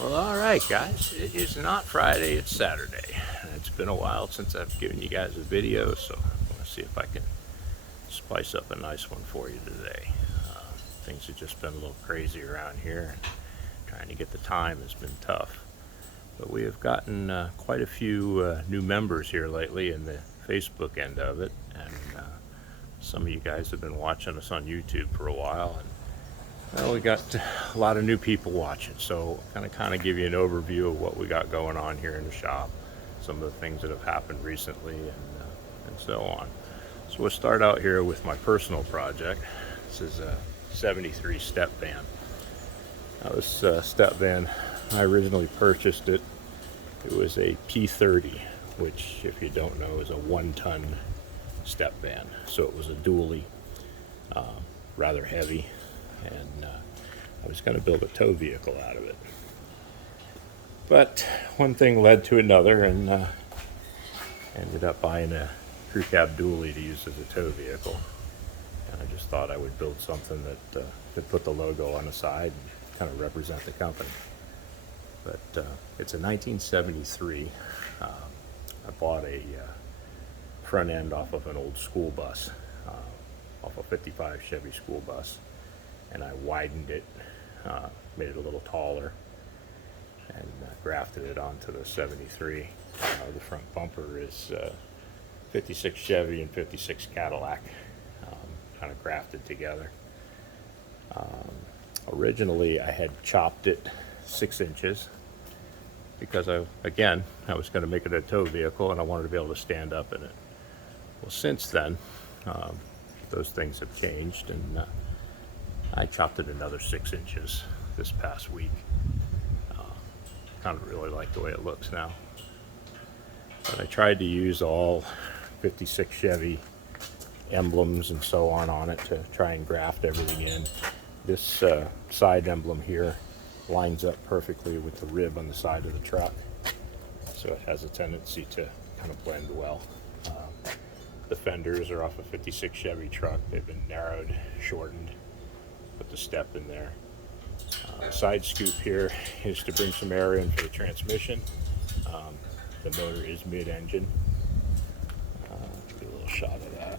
Well, all right, guys. It is not Friday, it's Saturday. It's been a while since I've given you guys a video, so I want to see if I can spice up a nice one for you today. Things have just been a little crazy around here, and trying to get the time has been tough. But we have gotten quite a few new members here lately in the Facebook end of it, and some of you guys have been watching us on YouTube for a while, and well, we got a lot of new people watching, so kind of give you an overview of what we got going on here in the shop, some of the things that have happened recently, and so on. So we'll start out here with my personal project. This is a '73 step van. Now this step van, I originally purchased it. It was a P30, which, if you don't know, is a 1-ton step van. So it was a dually, rather heavy, and I was going to build a tow vehicle out of it. But one thing led to another, and ended up buying a crew cab dually to use as a tow vehicle. And I just thought I would build something that could put the logo on the side and kind of represent the company. But it's a 1973. I bought a front end off of an old school bus, off a '55 Chevy school bus, and I widened it, made it a little taller, and grafted it onto the '73. The front bumper is '56 Chevy and '56 Cadillac, kind of grafted together. Originally, I had chopped it 6 inches because I was going to make it a tow vehicle, and I wanted to be able to stand up in it. Well, since then, those things have changed, and I chopped it another 6 inches this past week. Kind of really like the way it looks now. But I tried to use all '56 Chevy emblems and so on it to try and graft everything in. This side emblem here lines up perfectly with the rib on the side of the truck, so it has a tendency to kind of blend well. The fenders are off a '56 Chevy truck. They've been narrowed, shortened, put the step in there. The side scoop here is to bring some air in for the transmission. The motor is mid-engine. Give you a little shot of that.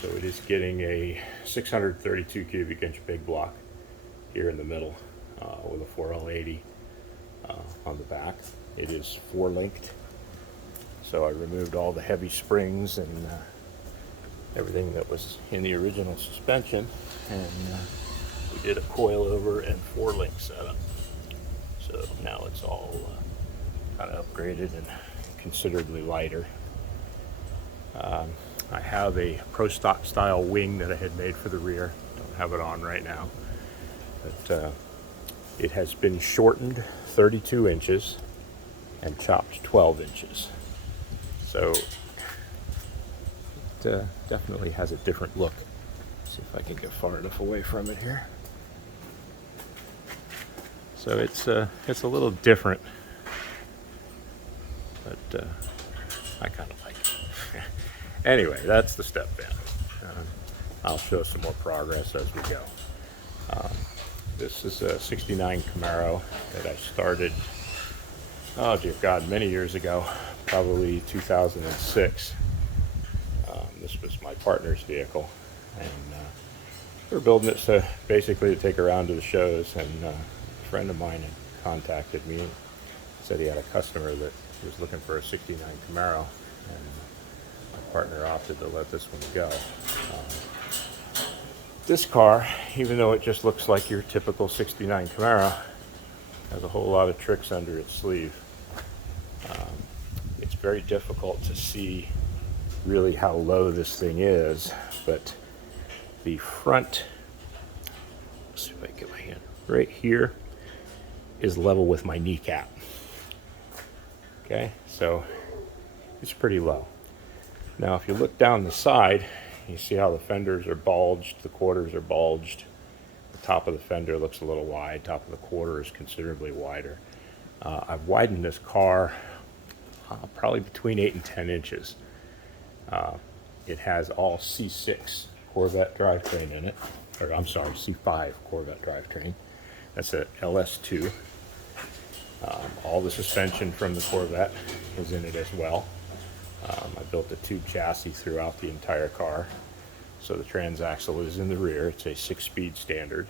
So it is getting a 632 cubic inch big block here in the middle, with a 4L80 on the back. It is 4-linked, so I removed all the heavy springs and everything that was in the original suspension, and we did a coilover and 4-link setup. So now it's all kind of upgraded and considerably lighter. I have a Pro Stock style wing that I had made for the rear. Don't have it on right now, but it has been shortened 32 inches and chopped 12 inches. So it definitely has a different look. See if I can get far enough away from it here. So it's a little different, but I kind of like it. Anyway, that's the step van. I'll show some more progress as we go. This is a '69 Camaro that I started, oh dear God, many years ago, probably 2006. This was my partner's vehicle, and we were building it basically to take around to the shows, and a friend of mine had contacted me and said he had a customer that was looking for a '69 Camaro, and my partner opted to let this one go. This car, even though it just looks like your typical '69 Camaro, has a whole lot of tricks under its sleeve. It's very difficult to see really how low this thing is, but the front, let's see if I can get my hand right here, is level with my kneecap. Okay, so it's pretty low. Now if you look down the side, you see how the fenders are bulged, the quarters are bulged. The top of the fender looks a little wide, top of the quarter is considerably wider. I've widened this car probably between 8 and 10 inches. It has all C6 Corvette drivetrain in it, or I'm sorry, C5 Corvette drivetrain. That's a LS2. All the suspension from the Corvette is in it as well. I built a tube chassis throughout the entire car. So the transaxle is in the rear. It's a 6-speed standard.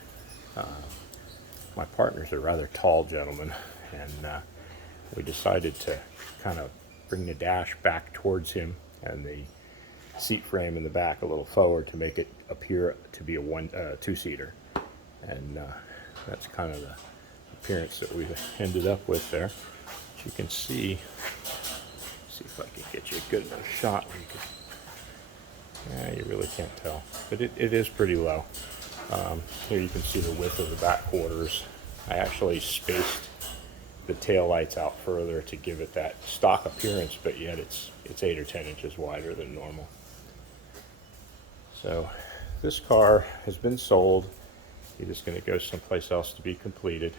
My partner's a rather tall gentleman, and we decided to kind of bring the dash back towards him and the seat frame in the back a little forward to make it appear to be a two-seater. And that's kind of the appearance that we've ended up with there. As you can see if I can get you a good enough shot where you can, you really can't tell, but it is pretty low. Here you can see the width of the back quarters. I actually spaced the tail lights out further to give it that stock appearance, but yet it's 8 or 10 inches wider than normal. So this car has been sold. It is going to go someplace else to be completed,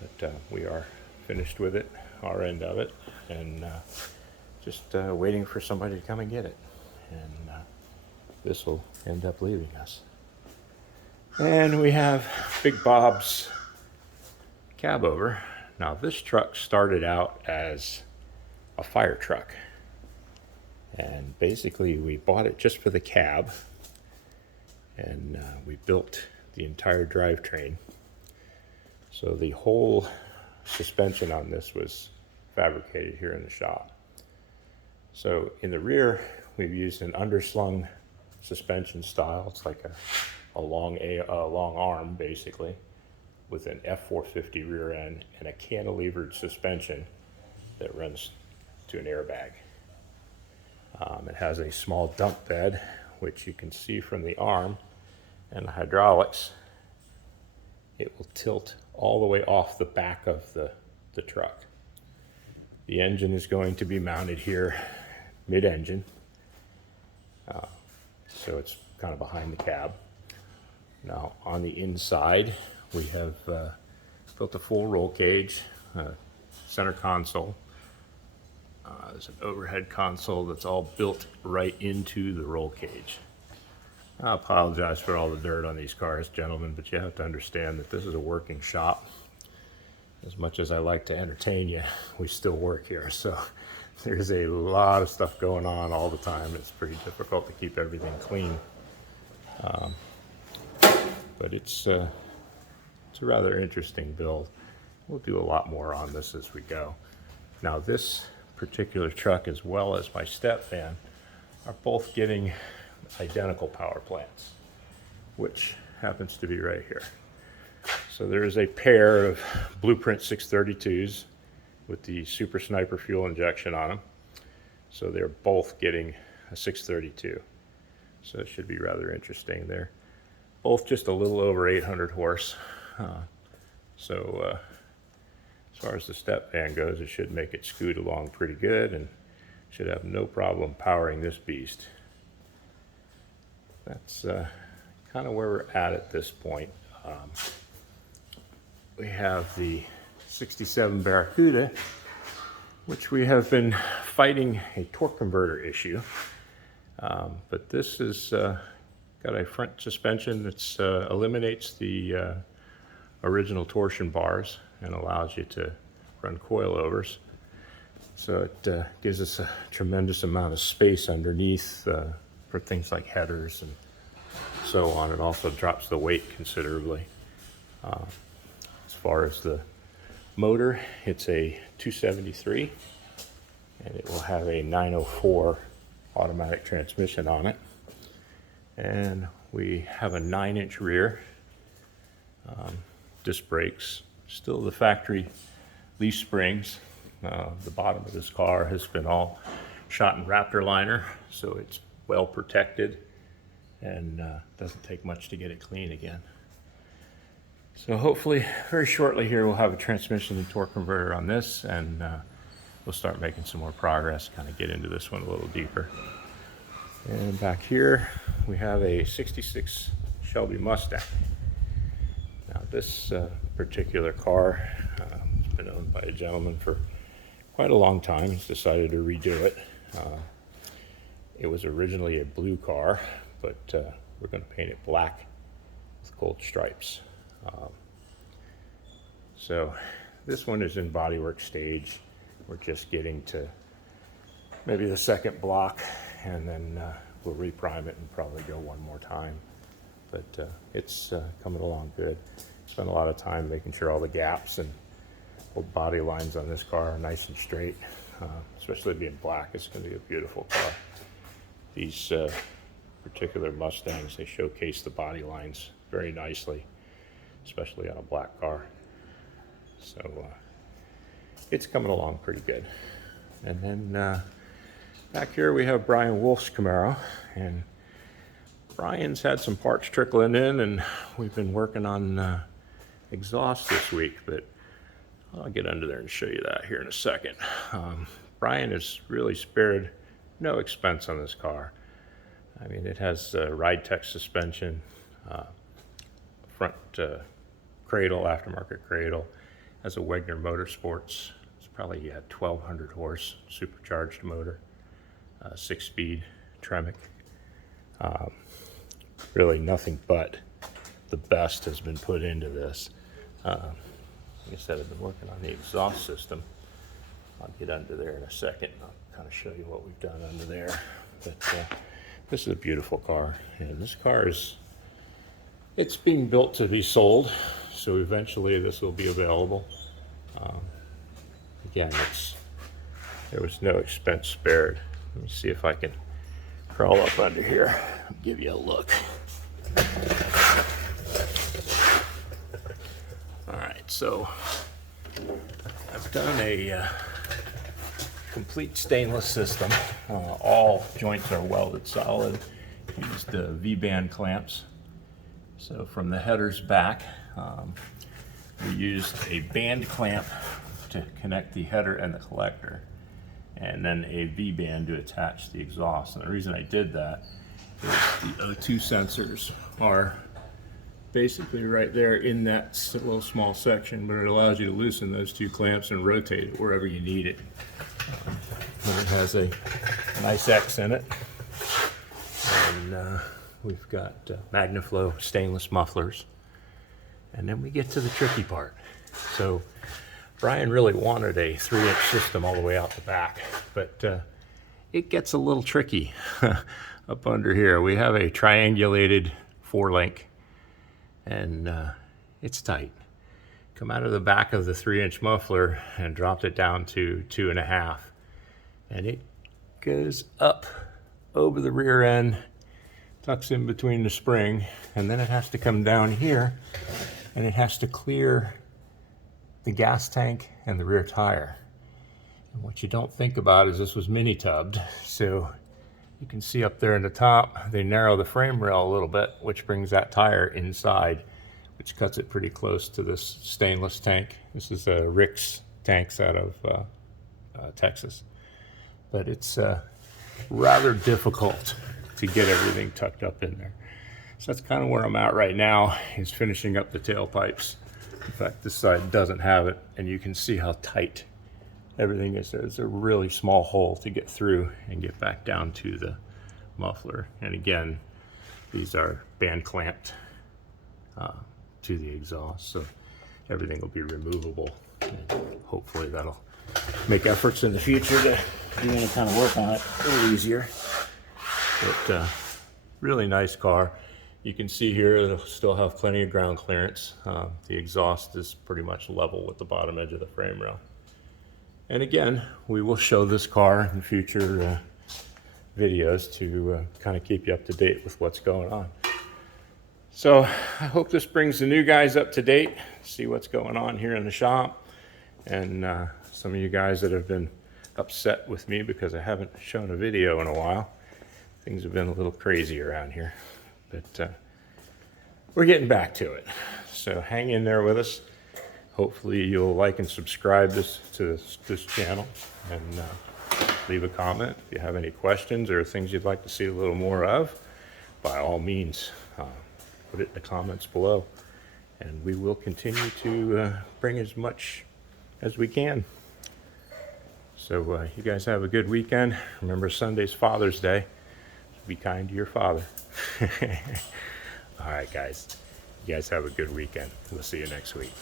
but we are finished with it, our end of it, and just waiting for somebody to come and get it. And this will end up leaving us. And we have Big Bob's cab over. Now this truck started out as a fire truck, and basically we bought it just for the cab, and we built the entire drivetrain. So the whole suspension on this was fabricated here in the shop. So in the rear we've used an underslung suspension style. It's like a long arm basically, with an F450 rear end and a cantilevered suspension that runs to an airbag. It has a small dump bed, which you can see from the arm and the hydraulics. It will tilt all the way off the back of the truck. The engine is going to be mounted here mid-engine, so it's kind of behind the cab. Now on the inside we have built a full roll cage, center console. There's an overhead console that's all built right into the roll cage. I apologize for all the dirt on these cars, gentlemen, but you have to understand that this is a working shop. As much as I like to entertain you, we still work here, so there's a lot of stuff going on all the time. It's pretty difficult to keep everything clean. But it's a rather interesting build. We'll do a lot more on this as we go. Now this particular truck, as well as my step van, are both getting identical power plants, which happens to be right here. So there is a pair of Blueprint 632s with the Super Sniper fuel injection on them. So they're both getting a 632. So it should be rather interesting. They're both just a little over 800 horse. As far as the step van goes, it should make it scoot along pretty good and should have no problem powering this beast. That's kind of where we're at this point. We have the 67 Barracuda, which we have been fighting a torque converter issue. But this has got a front suspension that eliminates the original torsion bars and allows you to run coilovers. So it gives us a tremendous amount of space underneath for things like headers and so on. It also drops the weight considerably. As far as the motor, it's a 273, and it will have a 904 automatic transmission on it. And we have a 9-inch rear, disc brakes, still the factory leaf springs. The bottom of this car has been all shot in Raptor liner, so it's well protected and doesn't take much to get it clean again. So hopefully very shortly here we'll have a transmission and torque converter on this, and we'll start making some more progress, kind of get into this one a little deeper. And back here we have a 66 Shelby Mustang. Now this particular car has been owned by a gentleman for quite a long time. He's decided to redo it. It was originally a blue car, but we're going to paint it black with gold stripes. So this one is in bodywork stage. We're just getting to maybe the second block, and then we'll reprime it and probably go one more time. But it's coming along good. Spent a lot of time making sure all the gaps and old body lines on this car are nice and straight. Especially being black, it's going to be a beautiful car. These particular Mustangs, they showcase the body lines very nicely, especially on a black car. So it's coming along pretty good. And then back here we have Brian Wolf's Camaro, and Brian's had some parts trickling in, and we've been working on exhaust this week, but I'll get under there and show you that here in a second. Brian has really spared no expense on this car. I mean, it has Ride Tech suspension, front cradle, aftermarket cradle, has a Wegner Motorsports. It's probably 1,200 horse supercharged motor, 6-speed Tremec. Really nothing but the best has been put into this. Like I said, I've been working on the exhaust system. I'll get under there in a second and I'll kind of show you what we've done under there. But this is a beautiful car, and this car it's being built to be sold, so eventually this will be available. Again, there was no expense spared. Let me see if I can crawl up under here and give you a look. All right, so I've done a complete stainless system. All joints are welded solid. Used V-band clamps. So from the headers back, we used a band clamp to connect the header and the collector, and then a V-band to attach the exhaust. And the reason I did that is the O2 sensors are basically right there in that little small section, but it allows you to loosen those two clamps and rotate it wherever you need it. And it has a nice X in it, and we've got MagnaFlow stainless mufflers, and then we get to the tricky part. So Brian really wanted a 3-inch system all the way out the back, but it gets a little tricky up under here. We have a triangulated 4-link, and it's tight. Come out of the back of the 3-inch muffler and dropped it down to 2.5, and it goes up over the rear end, tucks in between the spring, and then it has to come down here, and it has to clear the gas tank and the rear tire. And what you don't think about is this was mini tubbed, so you can see up there in the top they narrow the frame rail a little bit, which brings that tire inside, which cuts it pretty close to this stainless tank. This is a Rick's tanks out of Texas, but it's rather difficult to get everything tucked up in there. So that's kind of where I'm at right now, is finishing up the tailpipes. In fact, this side doesn't have it, and you can see how tight everything is. There's a really small hole to get through and get back down to the muffler. And again, these are band clamped to the exhaust, so everything will be removable. And hopefully that'll make efforts in the future to do any kind of work on it a little easier. But really nice car. You can see here it'll still have plenty of ground clearance. The exhaust is pretty much level with the bottom edge of the frame rail. And again, we will show this car in future videos to kind of keep you up to date with what's going on. So I hope this brings the new guys up to date, see what's going on here in the shop. And some of you guys that have been upset with me because I haven't shown a video in a while. Things have been a little crazy around here, but we're getting back to it. So hang in there with us. Hopefully you'll like and subscribe to this channel, and leave a comment if you have any questions or things you'd like to see a little more of. By all means, put it in the comments below, and we will continue to bring as much as we can. So you guys have a good weekend. Remember, Sunday's Father's Day. Be kind to your father. All right, guys. You guys have a good weekend. We'll see you next week.